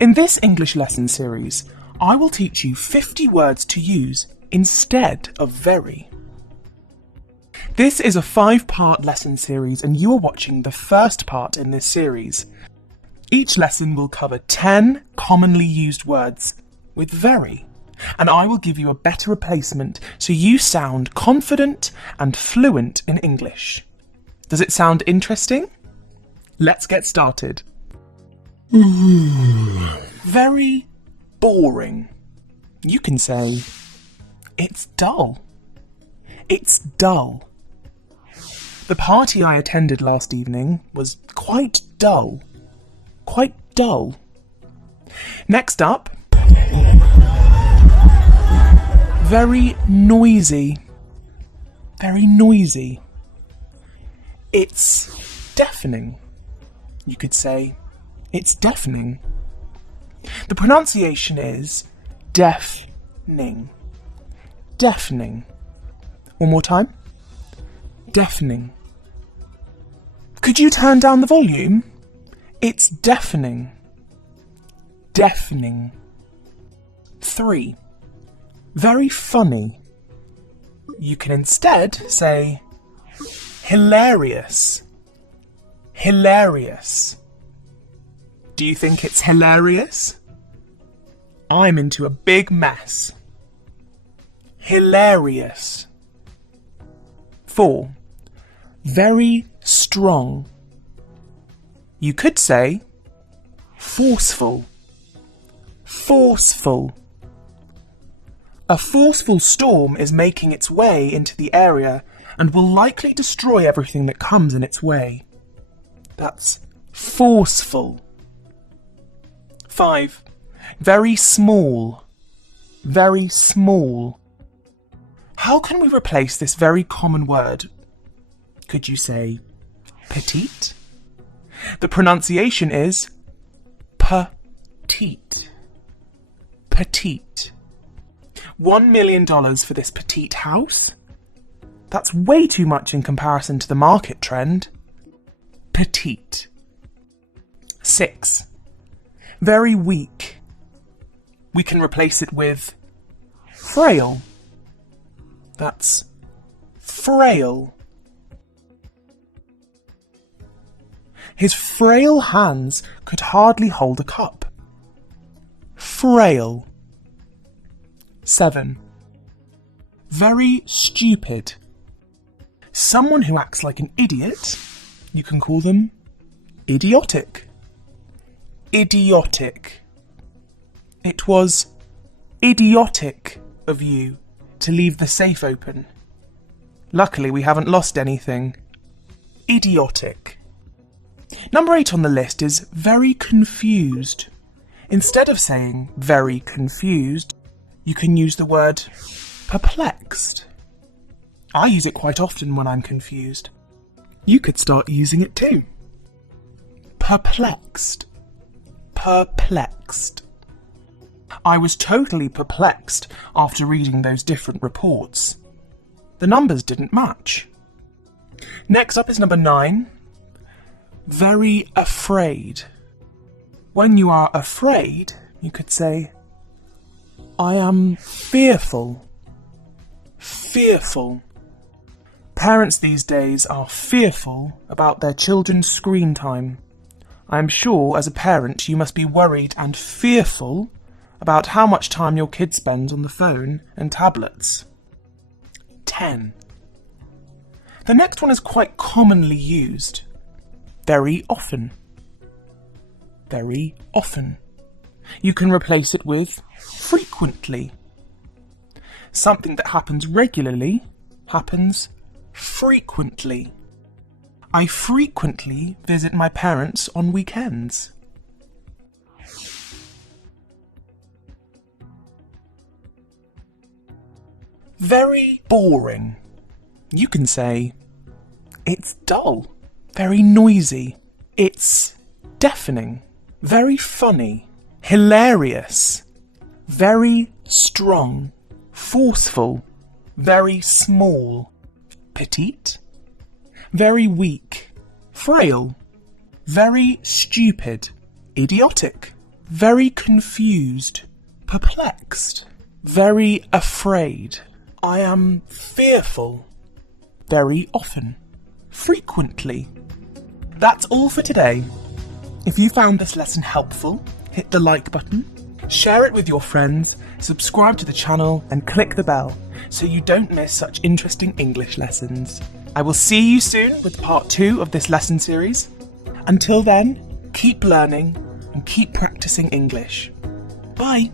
In this English lesson series, I will teach you 50 words to use instead of very. This is a 5-part lesson series and you are watching the first part in this series. Each lesson will cover 10 commonly used words with very, and I will give you a better replacement so you sound confident and fluent in English. Does it sound interesting? Let's get started. Very boring. You can say, it's dull. It's dull. The party I attended last evening was quite dull. Quite dull. Next up, very noisy. Very noisy. It's deafening. You could say, it's deafening. The pronunciation is deafening. Deafening. One more time. Deafening. Could you turn down the volume? It's deafening. Deafening. 3. Very funny. You can instead say hilarious. Hilarious. Do you think it's hilarious? I'm into a big mess. Hilarious. 4. Very strong. You could say forceful. Forceful. A forceful storm is making its way into the area and will likely destroy everything that comes in its way. That's forceful. 5. Very small. Very small. How can we replace this very common word? Could you say petite? The pronunciation is petite. Petite. $1 million for this petite house? That's way too much in comparison to the market trend. Petite. 6. Very weak. We can replace it with frail. That's frail. His frail hands could hardly hold a cup. Frail. 7. Very stupid. Someone who acts like an idiot, you can call them idiotic. Idiotic. It was idiotic of you to leave the safe open. Luckily, we haven't lost anything. Idiotic. Number 8 on the list is very confused. Instead of saying very confused, you can use the word perplexed. I use it quite often when I'm confused. You could start using it too. Perplexed. Perplexed. I was totally perplexed after reading those different reports. The numbers didn't match. Next up is number 9. Very afraid. When you are afraid, you could say, I am fearful. Fearful. Parents these days are fearful about their children's screen time. I am sure as a parent you must be worried and fearful about how much time your kid spends on the phone and tablets. 10. The next one is quite commonly used. Very often. Very often. You can replace it with frequently. Something that happens regularly happens frequently. I frequently visit my parents on weekends. Very boring. You can say, it's dull. Very noisy. It's deafening. Very funny. Hilarious. Very strong. Forceful. Very small. Petite. Very weak. Frail. Very stupid. Idiotic. very confused, perplexed, very afraid. I am fearful, very often, frequently. That's all for today. If you found this lesson helpful, hit the like button, share it with your friends, subscribe to the channel and click the bell so you don't miss such interesting English lessons. I will see you soon with part 2 of this lesson series. Until then, keep learning and keep practicing English. Bye!